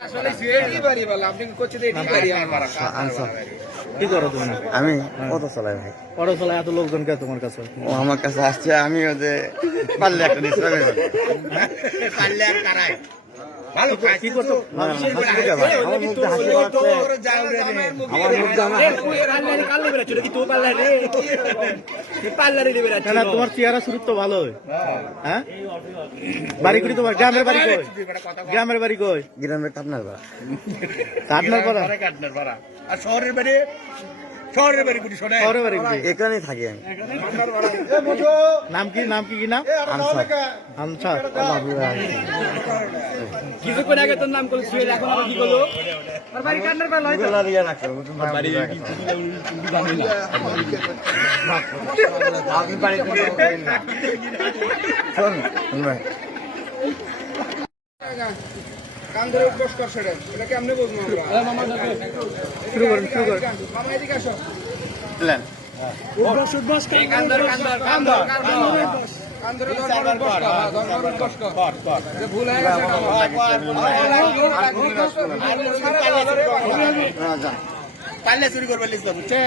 কি করো তুমি? আমি অটো চালাই ভাই। অটো চালাই এত লোকজন কে তোমার কাছে? ও আমার কাছে আসছে, আমি ওদের পারলে একটা ডিসপ্লে পারলে আর কারাই ভালো কি করতো? আমার মুখে হাসি পাচ্ছে, আমার মুখে না তোমার চেহারা শুরু তো ভালো। হ্যাঁ, বাড়ি করি তোমার? গ্রামের বাড়ি কই? গ্রামের বাড়ি কই? গ্রামের কাটনার পাড়া। কাটনার পাড়া? আর শহরের বাড়ি? শহরের বাড়ি করি শোনে। শহরের বাড়ি কই? এখানেই থাকি আমি। নাম কি? নাম কি? কি নাম? আনসার। কিছুক্ষণ আগে তোর নাম করছিস, এখন আবার কি করলো? আর বাড়ি কাটনার পাড়া হয়তো? বেলারিয়া রাখো, বাড়ি আপনি বাড়ি শোন ভাই, কান ধরে উপবাস কর সেটা। এটা কেমনে বুঝবো আমরা? শুরু করেন, শুরু করেন। মামা এদিকে আসো। প্ল্যান উপবাস কান ধরে কান ধর কান ধরে উপবাস কর। যে ভুল হয়ে গেছে পারলে চুরি করবে লিখতে বুঝছে।